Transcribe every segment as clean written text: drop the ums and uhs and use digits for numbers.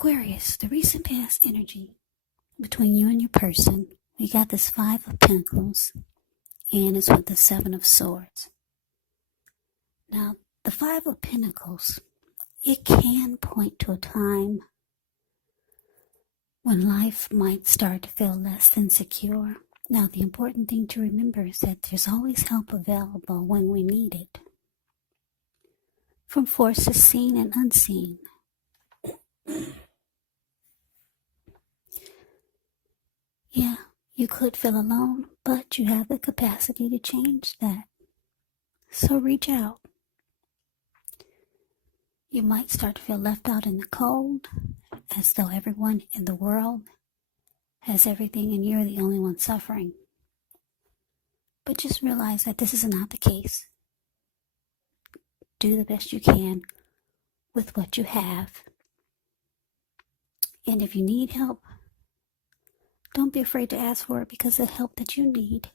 Aquarius, the recent past energy between you and your person, we got this Five of Pentacles, and it's with the Seven of Swords. Now, the Five of Pentacles, it can point to a time when life might start to feel less than secure. Now, the important thing to remember is that there's always help available when we need it, from forces seen and unseen. Yeah, you could feel alone, but you have the capacity to change that. So reach out. You might start to feel left out in the cold, as though everyone in the world has everything and you're the only one suffering. But just realize that this is not the case. Do the best you can with what you have. And if you need help, don't be afraid to ask for it, because the help that you need,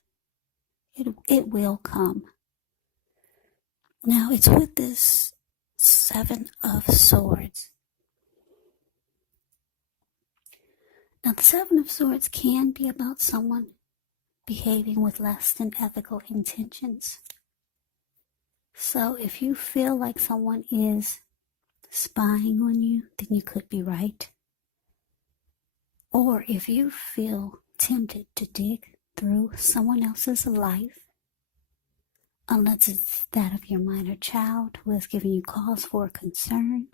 it will come. Now, it's with this Seven of Swords. Now, the Seven of Swords can be about someone behaving with less than ethical intentions. So if you feel like someone is spying on you, then you could be right. Or if you feel tempted to dig through someone else's life, unless it's that of your minor child who has given you cause for concern,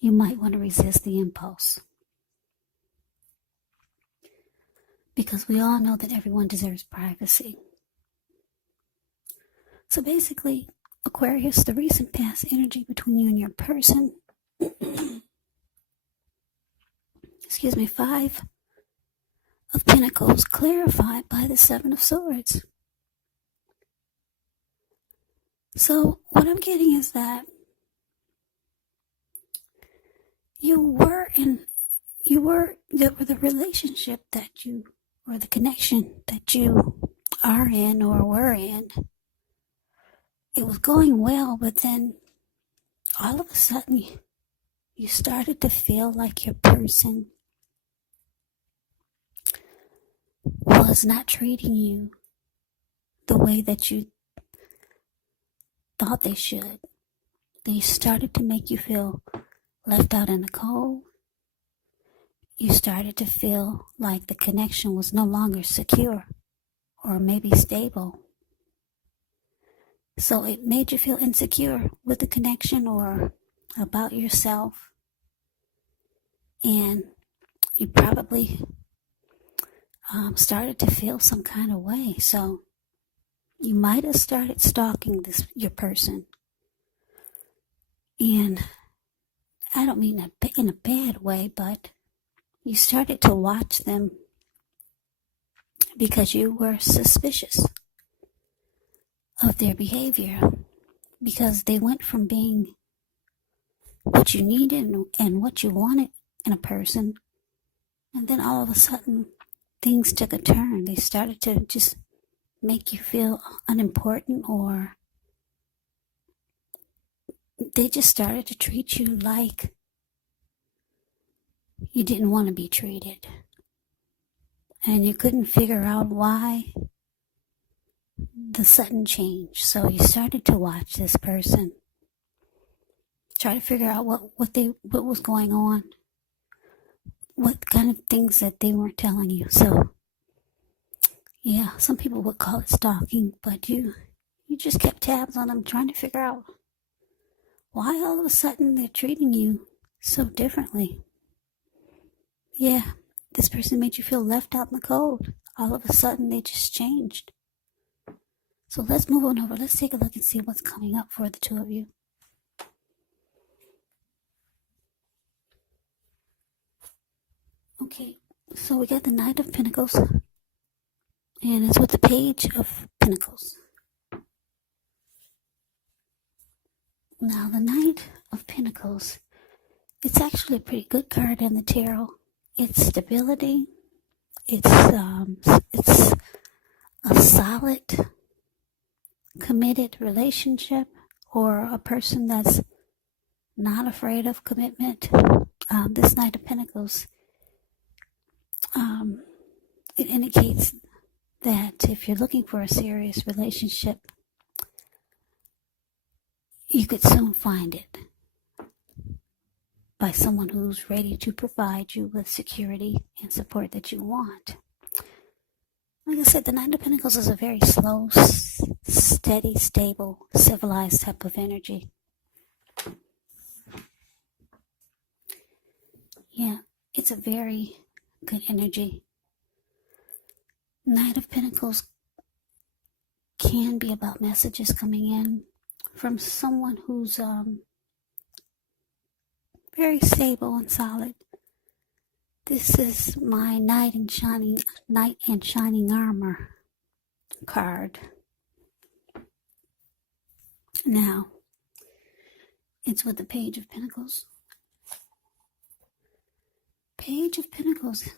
you might want to resist the impulse. Because we all know that everyone deserves privacy. So basically, Aquarius, the recent past energy between you and your person, Five of Pentacles clarified by the Seven of Swords. So what I'm getting is that the relationship that you, or the connection that you are in or were in, it was going well, but then all of a sudden you started to feel like your person was not treating you the way that you thought they should. They started to make you feel left out in the cold. You started to feel like the connection was no longer secure or maybe stable. So it made you feel insecure with the connection or about yourself. And you probably started to feel some kind of way. So you might have started stalking your person. And I don't mean in a bad way, but you started to watch them because you were suspicious of their behavior, because they went from being what you needed and what you wanted in a person, and then all of a sudden things took a turn. They started to just make you feel unimportant, or they just started to treat you like you didn't want to be treated. And you couldn't figure out why the sudden change. So you started to watch this person, try to figure out what was going on, what kind of things that they weren't telling you. So yeah, some people would call it stalking, but you just kept tabs on them, trying to figure out why all of a sudden they're treating you so differently. Yeah, this person made you feel left out in the cold. All of a sudden they just changed. So let's move on over. Let's take a look and see what's coming up for the two of you. Okay, so we got the Knight of Pentacles, and it's with the Page of Pentacles. Now, the Knight of Pentacles, it's actually a pretty good card in the tarot. It's stability. It's a solid, committed relationship, or a person that's not afraid of commitment, This Knight of Pentacles, it indicates that if you're looking for a serious relationship, you could soon find it by someone who's ready to provide you with security and support that you want. Like I said, the Knight of Pentacles is a very slow, steady, stable, civilized type of energy. Yeah, it's a very good energy. Knight of Pentacles can be about messages coming in from someone who's very stable and solid. This is my Knight in Shining Armor card. Now, it's with the Page of Pentacles. Page of Pentacles,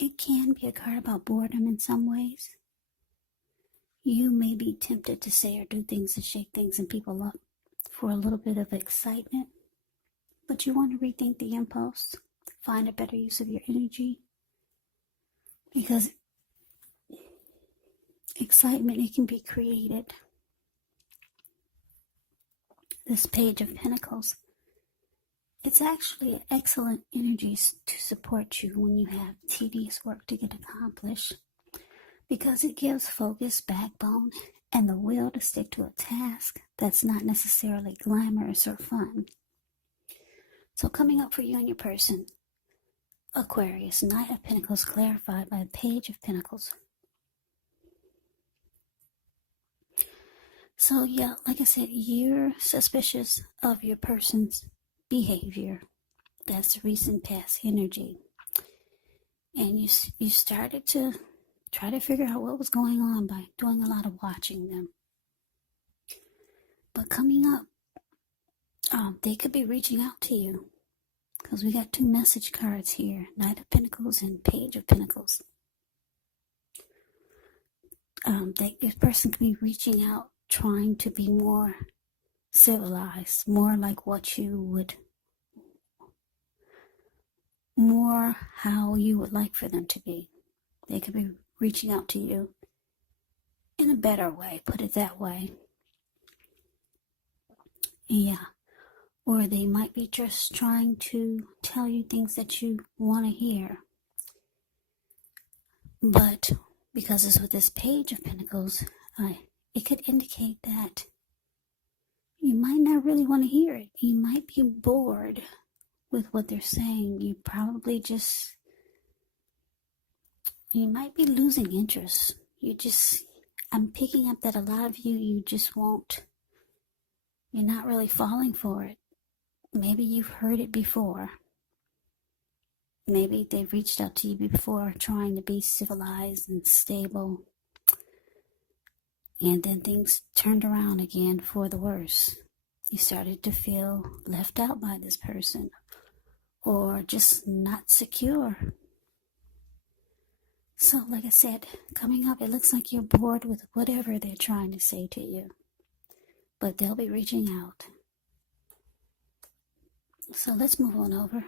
it can be a card about boredom in some ways. You may be tempted to say or do things and shake things and people up for a little bit of excitement, but you want to rethink the impulse, find a better use of your energy, because excitement, it can be created. This Page of Pentacles, it's actually an excellent energy to support you when you have tedious work to get accomplished, because it gives focus, backbone, and the will to stick to a task that's not necessarily glamorous or fun. So coming up for you and your person, Aquarius, Knight of Pentacles clarified by the Page of Pentacles. So yeah, like I said, you're suspicious of your person's behavior. That's recent past energy. And you started to try to figure out what was going on by doing a lot of watching them. But coming up, they could be reaching out to you, because we got two message cards here, Knight of Pentacles and Page of Pentacles. This person could be reaching out, trying to be more civilized, more like what you would, more how you would like for them to be. They could be reaching out to you in a better way, put it that way. Yeah. Or they might be just trying to tell you things that you want to hear. But because it's with this Page of Pentacles, it could indicate that you might not really want to hear it. You might be bored with what they're saying. You might be losing interest. I'm picking up that a lot of you just won't, you're not really falling for it. Maybe you've heard it before. Maybe they've reached out to you before trying to be civilized and stable, and then things turned around again for the worse. You started to feel left out by this person, or just not secure. So like I said, coming up, it looks like you're bored with whatever they're trying to say to you, but they'll be reaching out. So let's move on over.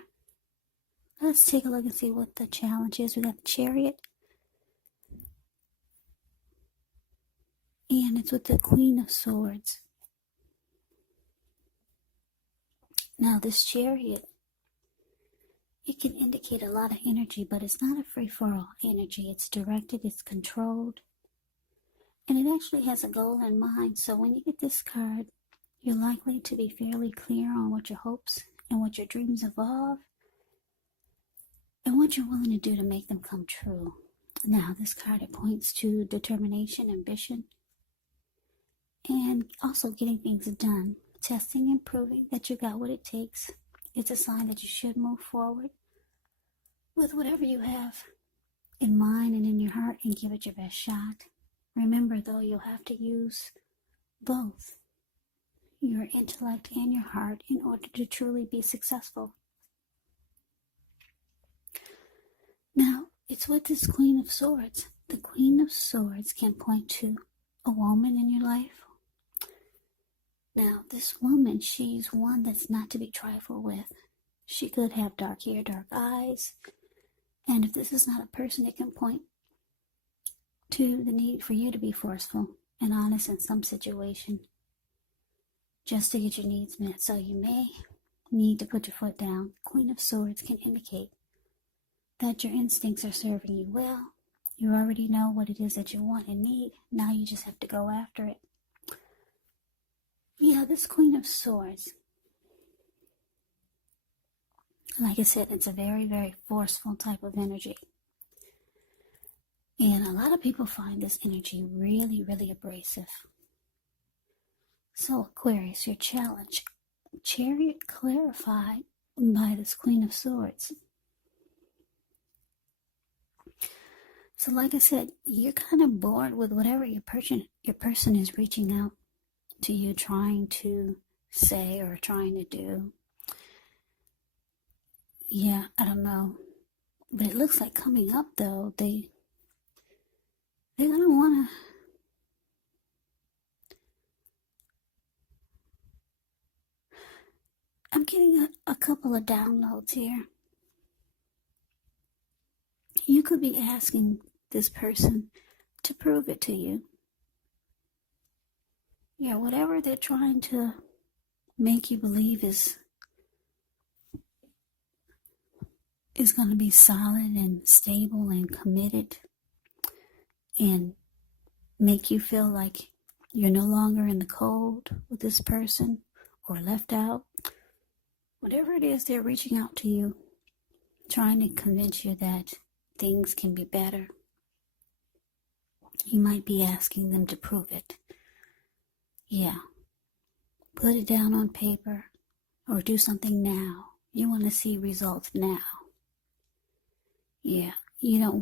Let's take a look and see what the challenge is. We got the Chariot, and it's with the Queen of Swords. Now this Chariot, it can indicate a lot of energy, but it's not a free-for-all energy. It's directed, it's controlled, and it actually has a goal in mind. So when you get this card, you're likely to be fairly clear on what your hopes and what your dreams involve, and what you're willing to do to make them come true. Now, this card, it points to determination, ambition, and also getting things done. Testing and proving that you got what it takes. It's a sign that you should move forward with whatever you have in mind and in your heart and give it your best shot. Remember, though, you'll have to use both your intellect and your heart in order to truly be successful. Now, it's with this Queen of Swords. The Queen of Swords can point to a woman in your life. Now, this woman, she's one that's not to be trifled with. She could have dark hair, dark eyes. And if this is not a person, it can point to the need for you to be forceful and honest in some situation just to get your needs met. So you may need to put your foot down. Queen of Swords can indicate that your instincts are serving you well. You already know what it is that you want and need. Now you just have to go after it. Yeah, this Queen of Swords, like I said, it's a very, very forceful type of energy. And a lot of people find this energy really, really abrasive. So Aquarius, your challenge. Chariot clarified by this Queen of Swords. So like I said, you're kind of bored with whatever your person is reaching out to you, trying to say or trying to do. Yeah, I don't know. But it looks like coming up though, they're gonna wanna I'm getting a couple of downloads here. You could be asking this person to prove it to you. Yeah, whatever they're trying to make you believe is going to be solid and stable and committed and make you feel like you're no longer in the cold with this person or left out. Whatever it is, they're reaching out to you, trying to convince you that things can be better. You might be asking them to prove it. Yeah. Put it down on paper or do something now. You want to see results now. Yeah. You're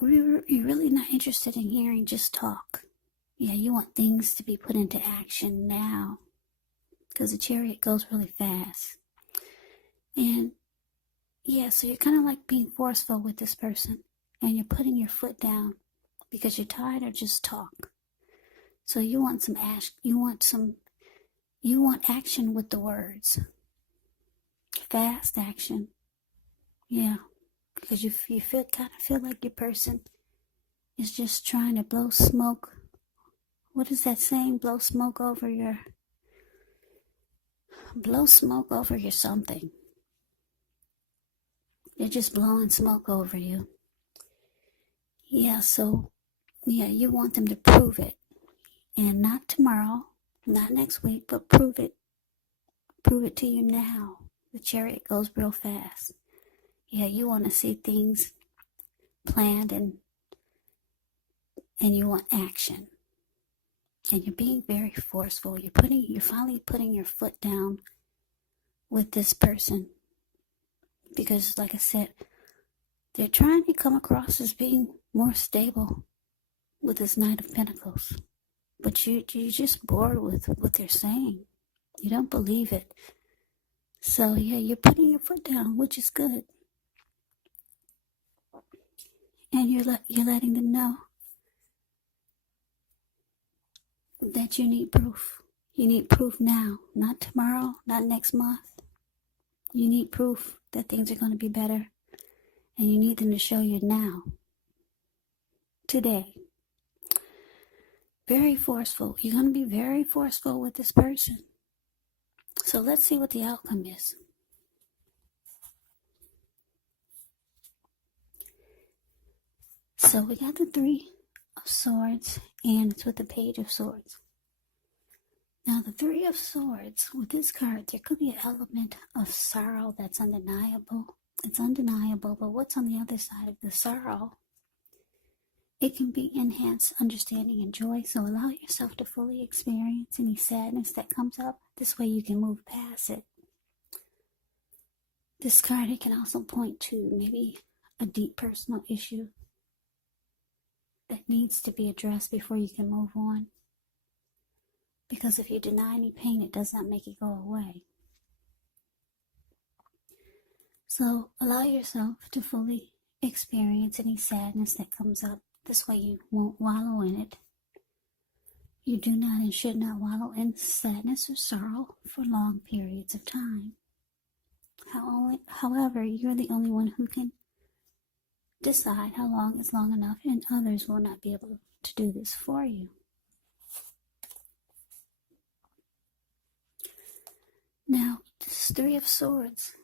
really not interested in hearing just talk. Yeah, you want things to be put into action now because the Chariot goes really fast. And yeah, so you're kind of like being forceful with this person and you're putting your foot down because you're tired of just talk. So you want some you want action with the words. Fast action. Yeah, because you kind of feel like your person is just trying to blow smoke. What is that saying? Blow smoke over your something. They're just blowing smoke over you. Yeah, so yeah, you want them to prove it. And not tomorrow, not next week, but prove it. Prove it to you now. The Chariot goes real fast. Yeah, you want to see things planned and you want action. And you're being very forceful. You're finally putting your foot down with this person. Because like I said, they're trying to come across as being more stable with this Knight of Pentacles. But you're just bored with what they're saying. You don't believe it. So yeah, you're putting your foot down, which is good. And you're letting them know that you need proof. You need proof now, not tomorrow, not next month. You need proof that things are going to be better. And you need them to show you now. Today. Very forceful. You're going to be very forceful with this person. So let's see what the outcome is. So we got the Three of Swords, and it's with the Page of Swords. Now the Three of Swords, with this card, there could be an element of sorrow that's undeniable. It's undeniable, but what's on the other side of the sorrow? It can be enhanced understanding and joy, so allow yourself to fully experience any sadness that comes up. This way you can move past it. This card, it can also point to maybe a deep personal issue that needs to be addressed before you can move on. Because if you deny any pain, it does not make it go away. So allow yourself to fully experience any sadness that comes up. This way you won't wallow in it. You do not and should not wallow in sadness or sorrow for long periods of time. However, you're the only one who can decide how long is long enough, and others will not be able to do this for you. Now, this Three of Swords,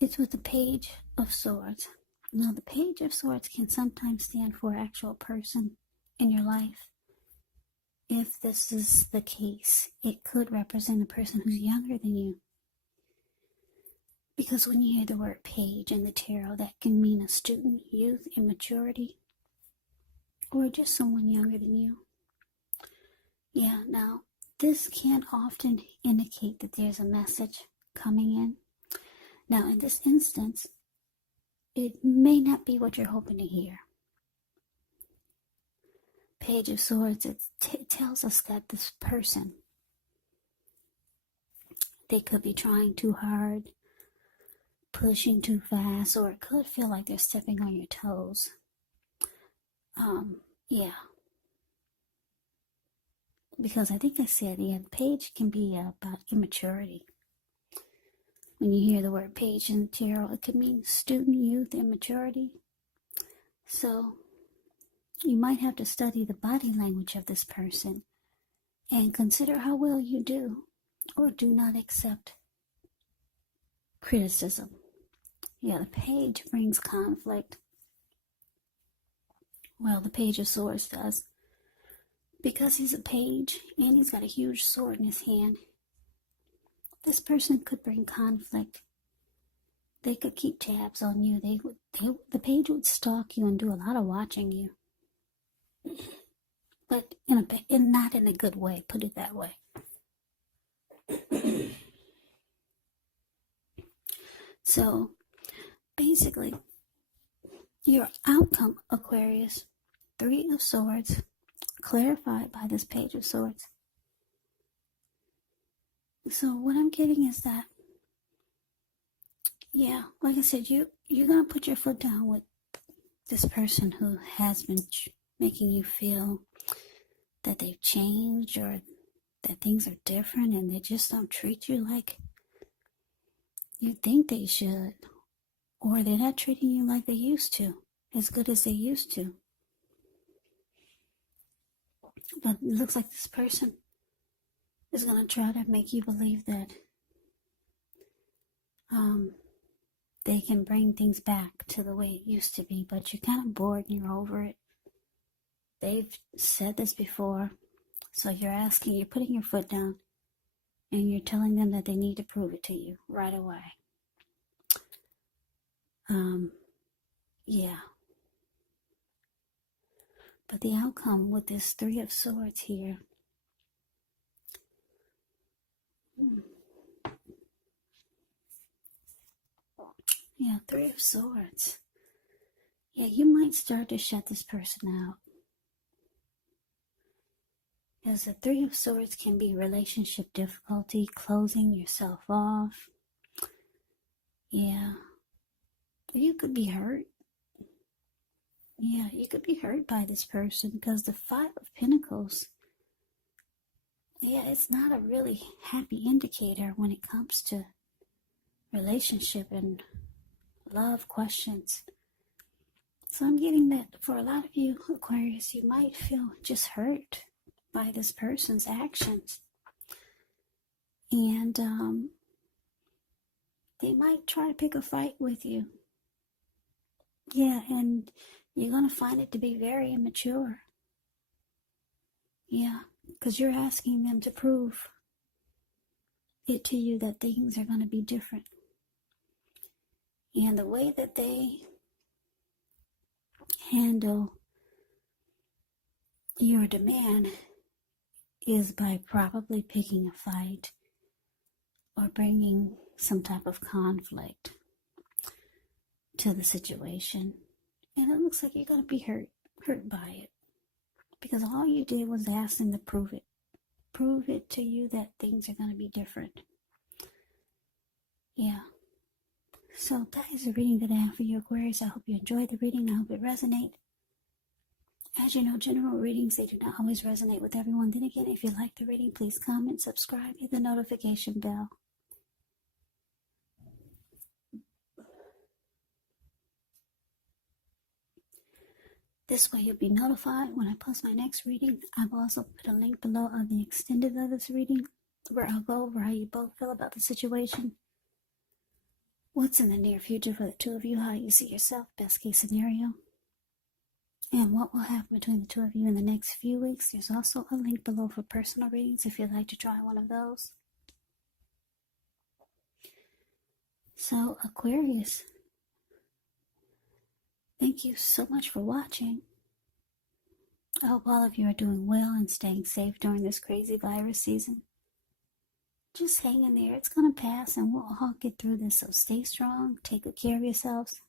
it's with the Page of Swords. Now, the Page of Swords can sometimes stand for an actual person in your life. If this is the case, it could represent a person who's younger than you. Because when you hear the word page in the tarot, that can mean a student, youth, immaturity, or just someone younger than you. Yeah, now, this can often indicate that there's a message coming in. Now, in this instance, it may not be what you're hoping to hear. Page of Swords, it tells us that this person, they could be trying too hard, pushing too fast, or it could feel like they're stepping on your toes. Yeah. Because I think I said, the page can be about immaturity. When you hear the word page in the tarot, it could mean student, youth, immaturity. So you might have to study the body language of this person and consider how well you do or do not accept criticism. Yeah, the page brings conflict. Well, the Page of Swords does. Because he's a page and he's got a huge sword in his hand, this person could bring conflict. They could keep tabs on you. The page would stalk you and do a lot of watching you. But not in a good way, put it that way. So, basically, your outcome, Aquarius, Three of Swords, clarified by this Page of Swords. So what I'm getting is that, yeah, like I said, you're going to put your foot down with this person who has been making you feel that they've changed or that things are different and they just don't treat you like you think they should, or they're not treating you like they used to, as good as they used to. But it looks like this person is going to try to make you believe that they can bring things back to the way it used to be, but you're kind of bored and you're over it. They've said this before, so you're putting your foot down, and you're telling them that they need to prove it to you right away. Yeah. But the outcome with this Three of Swords here, yeah, Three of Swords. Yeah, you might start to shut this person out. As the Three of Swords can be relationship difficulty, closing yourself off. Yeah. You could be hurt. Yeah, you could be hurt by this person because the Five of Pentacles, yeah, it's not a really happy indicator when it comes to relationship and love questions. So I'm getting that for a lot of you, Aquarius, you might feel just hurt by this person's actions. And they might try to pick a fight with you. Yeah, and you're going to find it to be very immature. Yeah, because you're asking them to prove it to you that things are going to be different. And the way that they handle your demand is by probably picking a fight or bringing some type of conflict to the situation. And it looks like you're going to be hurt by it. Because all you did was ask them to prove it. Prove it to you that things are going to be different. Yeah. So that is the reading that I have for you, Aquarius. I hope you enjoyed the reading. I hope it resonated. As you know, general readings, they do not always resonate with everyone. Then again, if you like the reading, please comment, subscribe, hit the notification bell. This way you'll be notified when I post my next reading. I've also put a link below of the extended of this reading, where I'll go over how you both feel about the situation, what's in the near future for the two of you, how you see yourself, best case scenario, and what will happen between the two of you in the next few weeks. There's also a link below for personal readings if you'd like to try one of those. So, Aquarius, thank you so much for watching. I hope all of you are doing well and staying safe during this crazy virus season. Just hang in there. It's going to pass and we'll all get through this. So stay strong. Take good care of yourselves.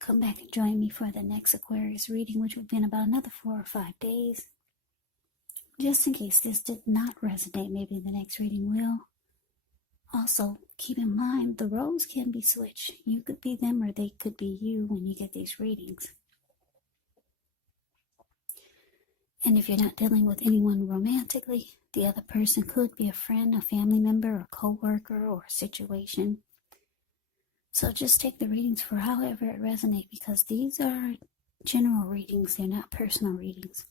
Come back and join me for the next Aquarius reading, which will be in about another 4 or 5 days. Just in case this did not resonate, maybe the next reading will. Also, keep in mind, the roles can be switched. You could be them or they could be you when you get these readings. And if you're not dealing with anyone romantically, the other person could be a friend, a family member, a co-worker, or a situation. So just take the readings for however it resonates, because these are general readings. They're not personal readings.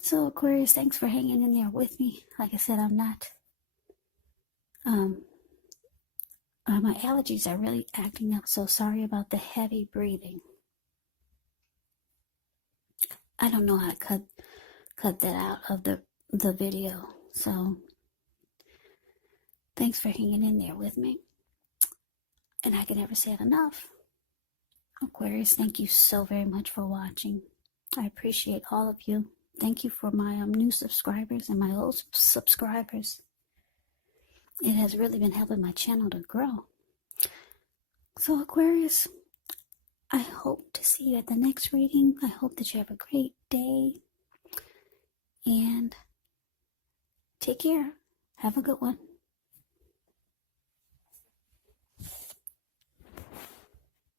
So Aquarius, thanks for hanging in there with me. Like I said, I'm not... my allergies are really acting up, so sorry about the heavy breathing. I don't know how to cut that out of the video. So thanks for hanging in there with me. And I can never say it enough. Aquarius, thank you so very much for watching. I appreciate all of you. Thank you for my new subscribers and my old subscribers. It has really been helping my channel to grow. So Aquarius, I hope to see you at the next reading. I hope that you have a great day. And take care. Have a good one.